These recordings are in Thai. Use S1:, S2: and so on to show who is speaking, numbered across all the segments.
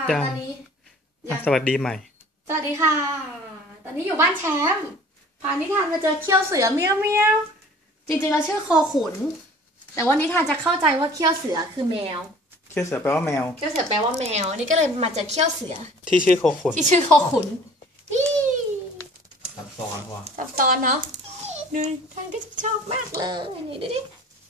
S1: ตอนนี้
S2: สวัสดีใหม่
S1: สวัสดีค่ะตอนนี้อยู่บ้านแชมป์พานิทานมาเจอเขี้ยวเสือเมียวเมียวจริงๆเราชื่อโคขุนแต่ว่านิทานจะเข้าใจว่าเขี้ยวเสือคือแมว
S2: เขี้ยวเสือแปลว่าแมว
S1: เขี้ยวเสือแปลว่าแมวนี่ก็เลยมาเจอเขี้ยวเสือ
S2: ที่ชื่อโคขุน
S1: นี่
S2: ซับซ้อนว่ะ
S1: ซับซ้อนเนาะดูท่านก็ชอบมากเลยนี่ดูดิ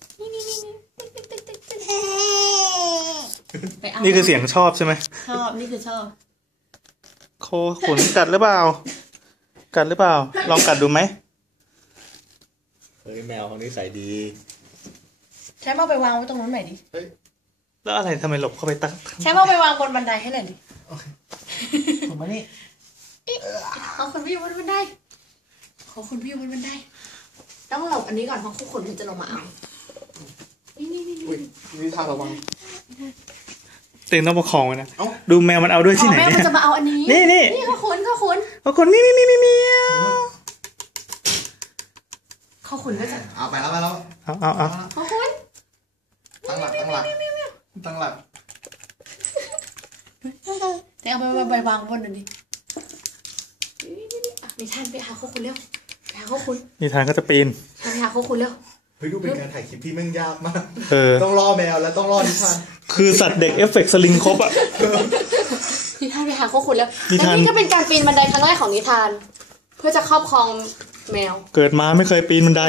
S2: นี่คือเสียงชอบใช่ไหม
S1: ชอบนี่คือชอบ
S2: โคขุนกัดหรือเปล่าลองกัดดูไหม
S3: เฮ้ยแมวเขานิสัยดี
S1: ใช้เอาไปวางไว้ตรงนั้นหน่อยดิ
S2: แล้วอะไรทำไมหลบเข้าไปตั้ง
S1: ใช้เอาไปวางบนบันไดให้หน่อยดิ
S2: ผมมานี่
S1: เอาคนพี่อยู่บนบันไดต้องหลบอันนี้ก่อนเพราะคนมันจะลงมาเอา
S3: นี่ท่าระวัง
S2: เต็งต้องประคองไว้นะดูแมวมันเอาด้วยที่ไหน
S1: เนี่ยแมวมันจะมาเอาอันนี้
S2: นี่
S1: เขาขุน
S2: มี
S1: เขาขุนก็จะ
S3: เอาไปแล้วเอา
S1: เขาขุน
S3: ตั้งหลักแต่
S1: เอาไปวางบนนั่นดินิทานไปหาเขาขุนเร็วไปหาเขาขุน
S2: นิทานก็จะปีน
S1: ไปหาเขาขุนเร็ว
S3: เฮ้ยดูเป็นการถ่ายคลิปที่แม่งยากมากต้องล่อแมวแล้วต้องล่อนิทาน
S2: คือสัตว์เด็กเอฟเฟกต์สลิงครบอ่ะ
S1: นิทานไปหาเขาขุนแล้วและนี่ก็เป็นการปีนบันไดครั้งแรกของนิทานเพื่อจะครอบครองแมว
S2: เกิดมาไม่เคยปีนบันได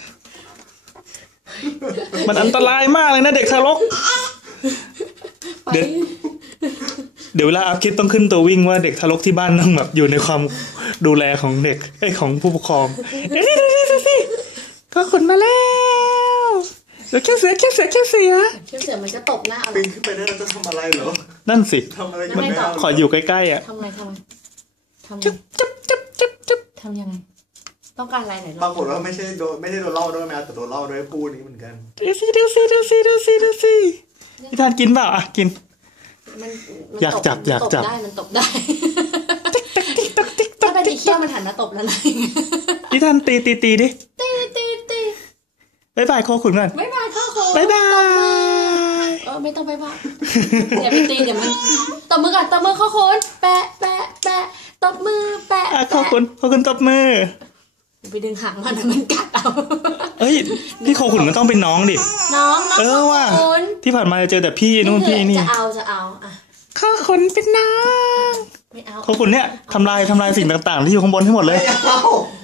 S2: มันอันตรายมากเลยนะเด็กทารกเดี๋ยวเวลาอัพคลิปต้องขึ้นตัววิ่งว่าเด็กทารกที่บ้านต้องแบบอยู่ในความดูแลของเด็กของผู้ปกครองดูสิก็ขนมาแล้วเดี๋ยวเขี้ยวเสือมันจะตบหน้าเอา
S3: ปีนขึ้นไปได้เราจะทำอะไรเหรอ
S2: นั่นสิ
S3: ทำอะไร
S2: มันขออยู่ใกล้ๆอ่ะ
S1: ทำไงทำยังไงต้องการอะไรไหน
S3: ปรากฏว่าไม่ใช่โดนล่อด้วยแมวแต่โดนล่อด้วยผู้นี้เหมือนกัน
S2: ดูสิพี่ทานกินเปล่าอ่ะกินอยากจับ
S1: มันตบได้ถ้าเป็นเขี้ยวมันหันมาตบแล้วนะ
S2: พี่ทานตีดิบ๊ายบายโคขุนก่อน
S1: บ๊ายบายโคขุน
S2: บ๊ายบาย
S1: ไม่ต้องบ๊ายบายอย่าไปตีเดี๋ยวมันตบมือก่อนตบมือโคขุนแปะตบมือแปะ
S2: โคขุนตบมือ
S1: ไปดึงหางมันกัดเอา
S2: เฮ้ยพี่โคขุนมันต้องเป็นน้องดิ
S1: น้อง
S2: ว่ะที่ผ่านมาเจอแต่พี่นู่นพี่นี่
S1: จะเอาอ่ะ
S2: โคขุนเป็นน้อง
S1: ไม่เอา
S2: โคขุนเนี่ยทำลายสิ่งต่างๆที่อยู่ข้างบนให้หมดเลย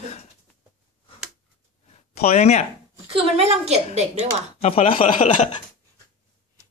S2: พอยังเนี่ย
S1: คือมันไม่รังเกียจเด็กด้วยว่ะ
S2: พอแล้ว